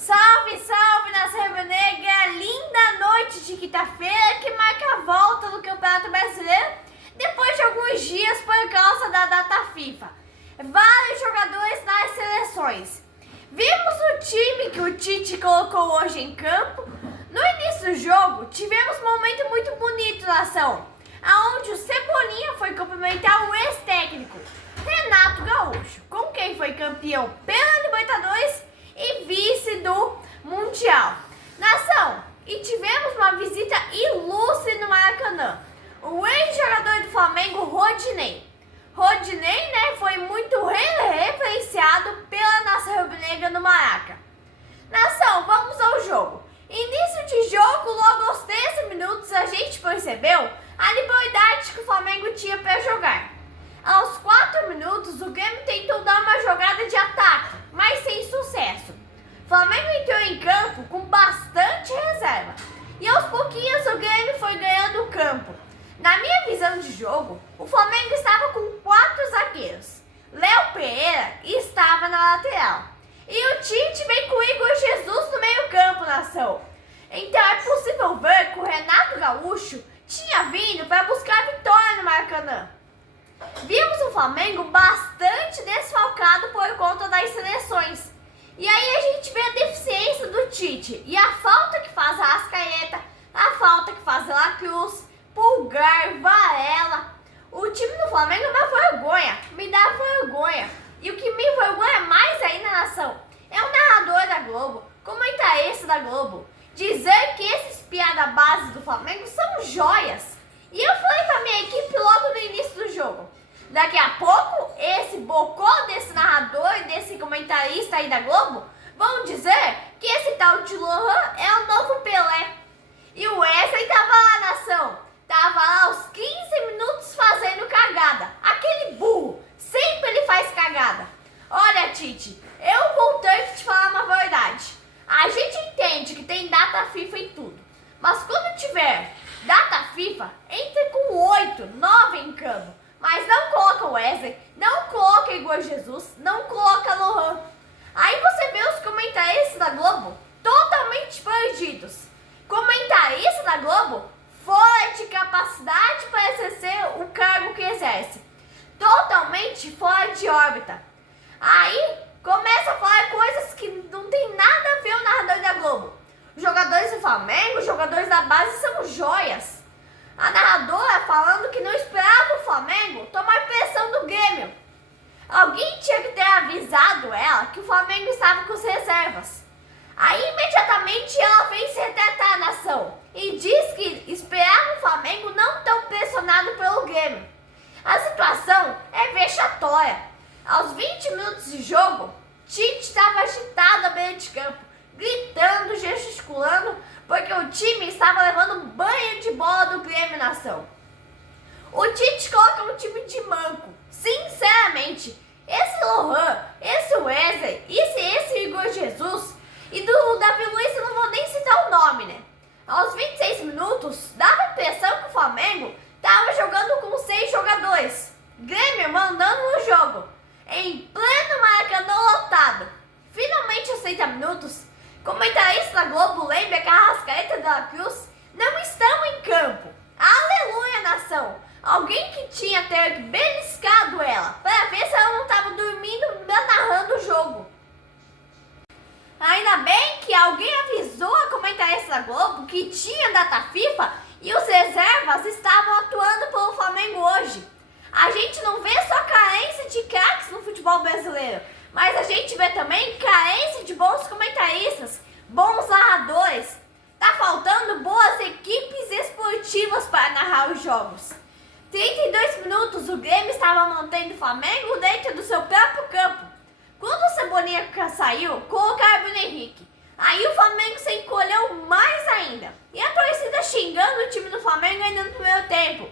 Salve, salve, nação rubro-negra! Linda noite de quinta-feira que marca a volta do Campeonato Brasileiro depois de alguns dias por causa da data FIFA. Vários jogadores nas seleções. Vimos o time que o Tite colocou hoje em campo. No início do jogo, tivemos um momento muito bonito, nação, aonde o Cebolinha foi cumprimentar o ex-técnico Renato Gaúcho, com quem foi campeão pela Libertadores e vice do Mundial. Nação, e tivemos uma visita ilustre no Maracanã. O ex-jogador do Flamengo, Rodinei. Rodinei, foi muito referenciado pela nação rubro-negra no Maraca. Nação, vamos ao jogo. Início de jogo, logo aos 13 minutos, a gente percebeu a liberdade que o Flamengo tinha para jogar. Aos 4 minutos, o Grêmio tentou dar uma jogada de ataque, mas sem sucesso. O Flamengo entrou em campo com bastante reserva e aos pouquinhos o Grêmio foi ganhando o campo. Na minha visão de jogo, o Flamengo estava com 4 zagueiros. Léo Pereira estava na lateral e o Tite vem com o Igor Jesus no meio campo, nação. Então é possível ver que o Renato Gaúcho tinha vindo para buscar a vitória no Maracanã. Vimos o Flamengo bastante desfalcado por conta das seleções. E aí a gente vê a deficiência do Tite e a falta que faz a Arrascaeta, a falta que faz a La Cruz, Pulgar, Varela. O time do Flamengo é uma vergonha, me dá vergonha. E o que me vergonha mais ainda, nação, é o narrador da Globo, comentarista da Globo, dizer que esses piada base do Flamengo são joias. E eu falei pra minha equipe logo no início do jogo, daqui a pouco esse bocó desse narrador e desse comentarista aí da Globo vão dizer que esse tal de Lohan é o novo Pelé. E o Wesley tava lá, nação, tava lá aos 15 minutos fazendo cagada. Aquele burro, sempre ele faz cagada. Olha, Tite, eu vou ter que te falar uma verdade. A gente entende que tem data FIFA e tudo, mas quando tiver data FIFA, entre com 8, 9 em campo. Mas não coloca o Wesley, não coloca Igor Jesus, não coloca Lohan. Aí você vê os comentaristas da Globo totalmente perdidos. Comentarista da Globo fora de capacidade para exercer o cargo que exerce. Totalmente fora de órbita. Aí começa a falar coisas que não tem nada a ver o narrador da Globo. Os jogadores do Flamengo, os jogadores da base são joias. A narradora falando que não esperava o Flamengo tomar pressão do Grêmio. Alguém tinha que ter avisado ela que o Flamengo estava com as reservas. Aí imediatamente ela vem se retratar a nação e diz que esperava o Flamengo não tão pressionado pelo Grêmio. A situação é vexatória. Aos 20 minutos de jogo, Tite estava agitado à beira de campo, gritando, gesticulando, porque o time estava levando banho de bola do Grêmio, nação. O Tite coloca um time de manco. Sinceramente, esse Lohan, esse Wesley, esse Igor Jesus e do Davi Luiz, eu não vou nem citar o nome, Aos 26 minutos, dava a impressão que o Flamengo estava jogando com 6 jogadores. Grêmio mandando no jogo, em pleno Maracanã lotado. Finalmente, aos 30 minutos, comentarista da Globo lembra que a Arrascaeta e a La Cruz não estão em campo. Aleluia, nação! Alguém que tinha ter beliscado ela para ver se ela não estava dormindo narrando o jogo. Ainda bem que alguém avisou a comentarista da Globo que tinha data FIFA e os reservas estavam atuando pelo Flamengo hoje. A gente não vê só carência de craques no futebol brasileiro, mas a gente vê também carência de bons comentaristas, bons narradores. Tá faltando boas equipes esportivas para narrar os jogos. 32 minutos o Grêmio estava mantendo o Flamengo dentro do seu próprio campo. Quando o Cebolinha saiu, colocaram o Bruno Henrique. Aí o Flamengo se encolheu mais ainda. E a torcida xingando o time do Flamengo ainda no primeiro tempo.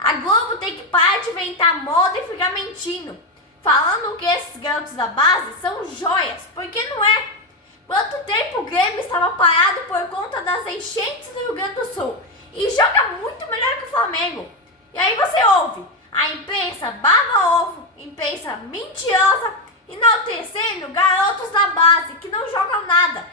A Globo tem que parar de inventar moda e ficar mentindo, falando que esses garotos da base são joias, porque não é. Quanto tempo o Grêmio estava parado por conta das enchentes do Rio Grande do Sul e joga muito melhor que o Flamengo. E aí você ouve a imprensa baba ovo, imprensa mentirosa, enaltecendo garotos da base que não jogam nada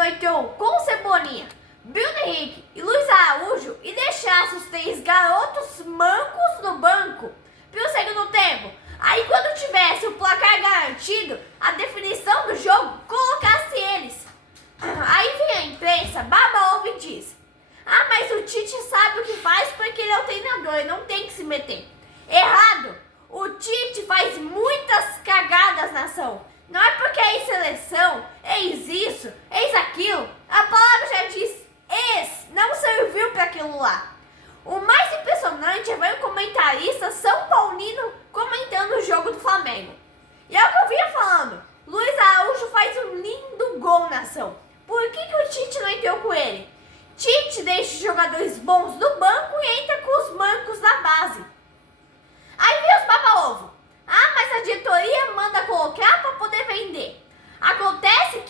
não entrou com Cebolinha, Bruno Henrique e Luiz Araújo e deixasse os 3 garotos mancos no banco para o segundo tempo, aí quando tivesse o placar garantido, a definição do jogo, colocasse eles. Aí vem a imprensa, baba ovo e diz: ah, mas o Tite sabe o que faz porque ele é o treinador e não tem que se meter. Errado! O Tite faz muitas cagadas na ação. Não é porque é seleção, eis isso, eis aquilo. A palavra já diz ex, não serviu para aquilo lá. O mais impressionante é ver o comentarista São Paulino comentando o jogo do Flamengo. E é o que eu vinha falando. Luiz Araújo faz um lindo gol na ação. Por que o Tite não entrou com ele? Tite deixa os jogadores bons do banco e entra com os mancos da base. Aí vem os baba-ovo. Ah, mas a diretoria manda colocar para poder vender. Acontece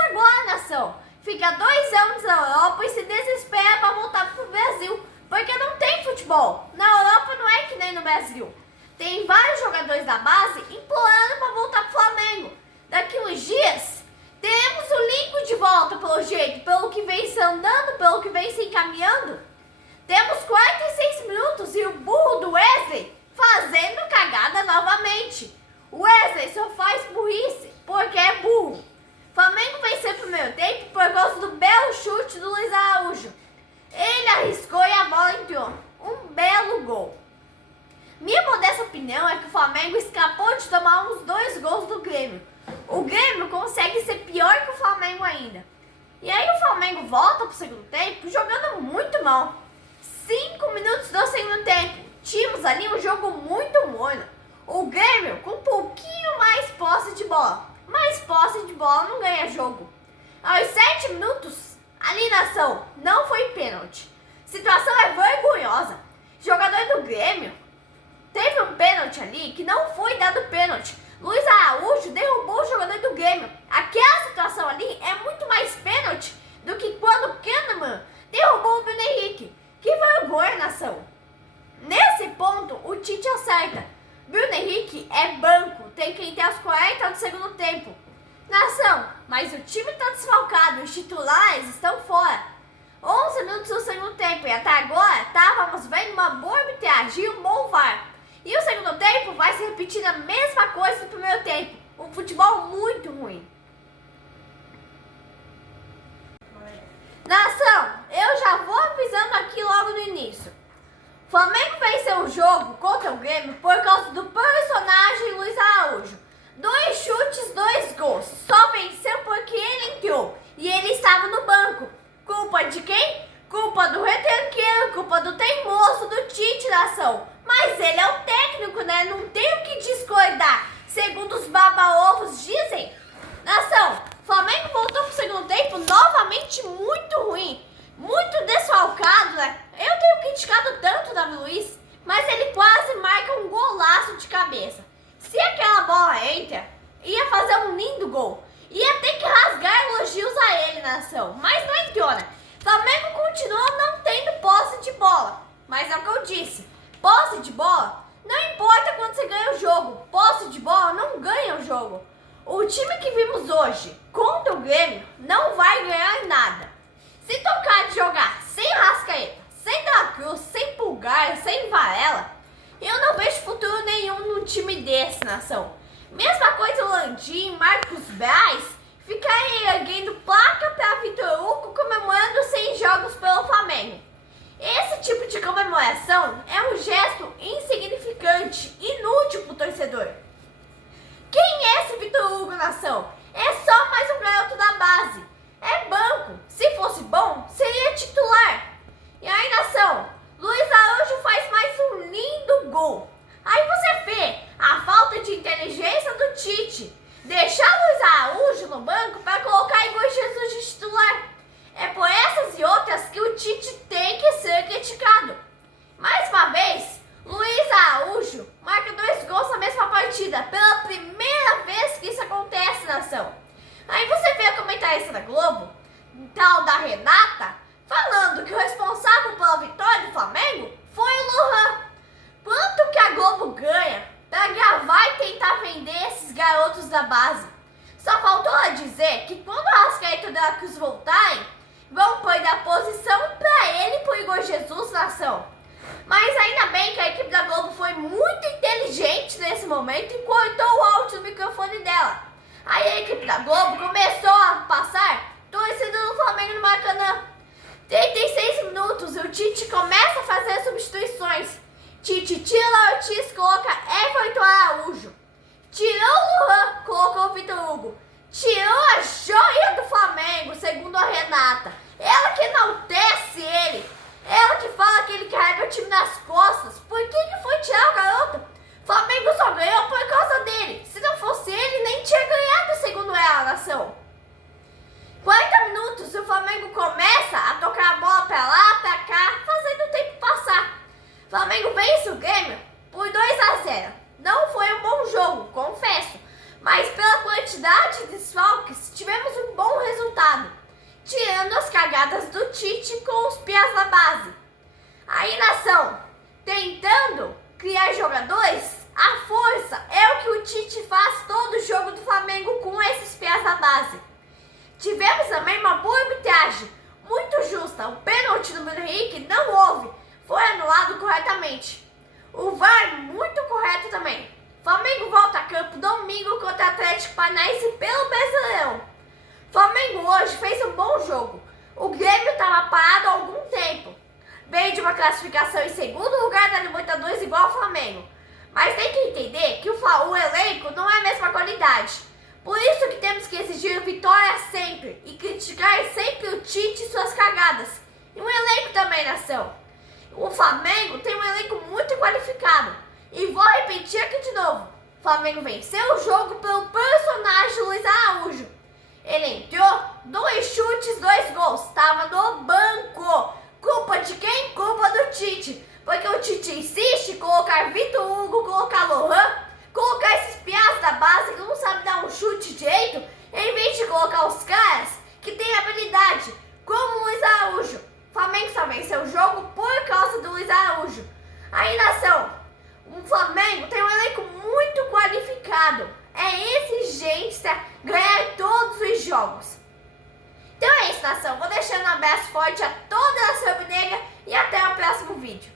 agora, nação. Fica 2 anos na Europa e se desespera para voltar pro Brasil, porque não tem futebol. Na Europa não é que nem no Brasil. Tem vários jogadores da base implorando para voltar pro Flamengo. Daqui uns dias, teremos o Lincoln de volta, pelo jeito, pelo que vem se andando, pelo que vem se encaminhando. Temos 46 minutos e o burro do Wesley fazendo cagada novamente. O Wesley só faz burrice porque é burro. Flamengo venceu o primeiro tempo por causa do belo chute do Luiz Araújo. Ele arriscou e a bola entrou. Um belo gol. Minha modesta opinião é que o Flamengo escapou de tomar uns 2 gols do Grêmio. O Grêmio consegue ser pior que o Flamengo ainda. E aí o Flamengo volta pro segundo tempo jogando muito mal. 5 minutos do segundo tempo. Tínhamos ali um jogo muito morno. O Grêmio com um pouquinho mais posse de bola. Mas posse de bola não ganha jogo. Aos 7 minutos, ali na ação, não foi pênalti. Situação é vergonhosa. Jogador do Grêmio teve um pênalti ali que não foi dado pênalti. Luiz Araújo derrubou o jogador do Grêmio. Aquela situação ali é muito mais pênalti do que quando o Kahneman derrubou o Bruno Henrique. Que vergonha, nação. Nesse ponto, o Tite acerta. Bruno Henrique é banco, tem que entrar aos 40 do segundo tempo. Nação, mas o time está desfalcado, os titulares estão fora. 11 minutos do segundo tempo e até agora estávamos vendo uma boa arbitragem e um bom VAR. E o segundo tempo vai se repetir a mesma coisa do primeiro tempo. Um futebol muito ruim. Nação, eu já vou avisando aqui logo no início. Flamengo venceu o jogo contra o Grêmio por causa do personagem Luiz Araújo. 2 chutes, 2 gols. Só venceu porque ele entrou e ele estava no banco. Culpa de quem? Culpa do retranqueiro, culpa do teimoso, do Tite, nação. Mas ele é o técnico, né? Não tem o que discordar. Segundo os baba-ovos dizem. Nação, Flamengo voltou pro segundo tempo novamente muito ruim. Muito desfalcado, né? Eu tenho criticado tanto o Davi Luiz, mas ele quase marca um golaço de cabeça. Se aquela bola entra, ia fazer um lindo gol. Ia ter que rasgar elogios a ele na ação, mas não entrou, né? Flamengo continua não tendo posse de bola. Mas é o que eu disse, posse de bola não importa quando você ganha o jogo. Posse de bola não ganha o jogo. O time que vimos hoje contra o Grêmio não vai ganhar nada. Se tocar de jogar sem Rascaeta, sem Da Cruz, sem Pulgar, sem Varela, eu não vejo futuro nenhum num time desse, nação. Mesma coisa o Landim, Marcos Braz, ficarem erguendo placa para Vitor Hugo comemorando 100 jogos pelo Flamengo. Esse tipo de comemoração é um gesto insignificante, inútil para o torcedor. Quem é esse Vitor Hugo, nação? É só mais um garoto da base. É banco. Se fosse bom, seria titular. E aí, nação, Luiz Araújo faz mais um lindo gol. Aí você vê a falta de inteligência do Tite. Deixar Luiz Araújo no banco para colocar Igor Jesus de titular. É por essas e outras que o Tite tem que ser criticado. Mais uma vez, Luiz Araújo marca 2 gols na mesma partida. Pela primeira vez que isso acontece, nação. Aí você vê a comentarista da Globo, tal da Renata, falando que o responsável pela vitória do Flamengo foi o Lohan. Quanto que a Globo ganha para gravar e tentar vender esses garotos da base? Só faltou ela dizer que quando o Arrascaeta momento da Cruz voltarem, vão pôr da posição para ele e pro Igor Jesus, nação. Mas ainda bem que a equipe da Globo foi muito inteligente nesse momento e cortou o áudio do microfone dela. Aí a equipe da Globo começou a passar torcida do Flamengo no Maracanã. 36 minutos e o Tite começa a fazer substituições. Tite tira o Ortiz, coloca Everton Araújo. Tirou o Luan, colocou o Vitor Hugo. Tirou a joia do Flamengo, segundo a Renata. Ela que enaltece ele. Ela que fala que ele carrega o time nas costas. Por que foi tirar o garoto? O Flamengo só ganhou por causa dele. Se não fosse ele, nem tinha ganhado, segundo ela, nação. 40 minutos e o Flamengo começa a tocar a bola pra lá, pra cá, fazendo o tempo passar. O Flamengo vence o Grêmio por 2-0. Não foi um bom jogo, confesso. Mas pela quantidade de desfalques, tivemos um bom resultado. Tirando as cagadas do Tite com os pias na base. Aí, nação, tentando criar jogadores, a força é o que o Tite faz todo jogo do Flamengo com esses pias na base. Tivemos também uma boa arbitragem, muito justa. O pênalti do Bruno Henrique não houve, foi anulado corretamente. O VAR muito correto também. Flamengo volta a campo domingo contra o Atlético Paranaense pelo Brasileirão. Flamengo hoje fez um bom jogo. O Grêmio estava parado há algum tempo. Veio de uma classificação em segundo lugar da Libertadores igual ao Flamengo. Mas tem que entender que o elenco não é a mesma qualidade. Por isso que temos que exigir vitória sempre e criticar sempre o Tite e suas cagadas. E o elenco também, nação. O Flamengo tem um elenco muito qualificado. E vou repetir aqui de novo. O Flamengo venceu o jogo pelo personagem Luiz Araújo. Ele entrou, 2 chutes, 2 gols. Estava no banco. Culpa de quem? Culpa do Tite. Porque o Tite insiste em colocar Vitor Hugo, colocar Lohan, colocar esses piados da base que não sabem dar um chute direito, em vez de colocar os caras que têm habilidade, como o Luiz Araújo. O Flamengo só venceu o jogo por causa do Luiz Araújo. Aí, nação, o Flamengo tem um elenco muito qualificado. É exigência ganhar todos os jogos. Então é isso, nação. Vou deixando um abraço forte a toda a nação rubro-negra e até o próximo vídeo.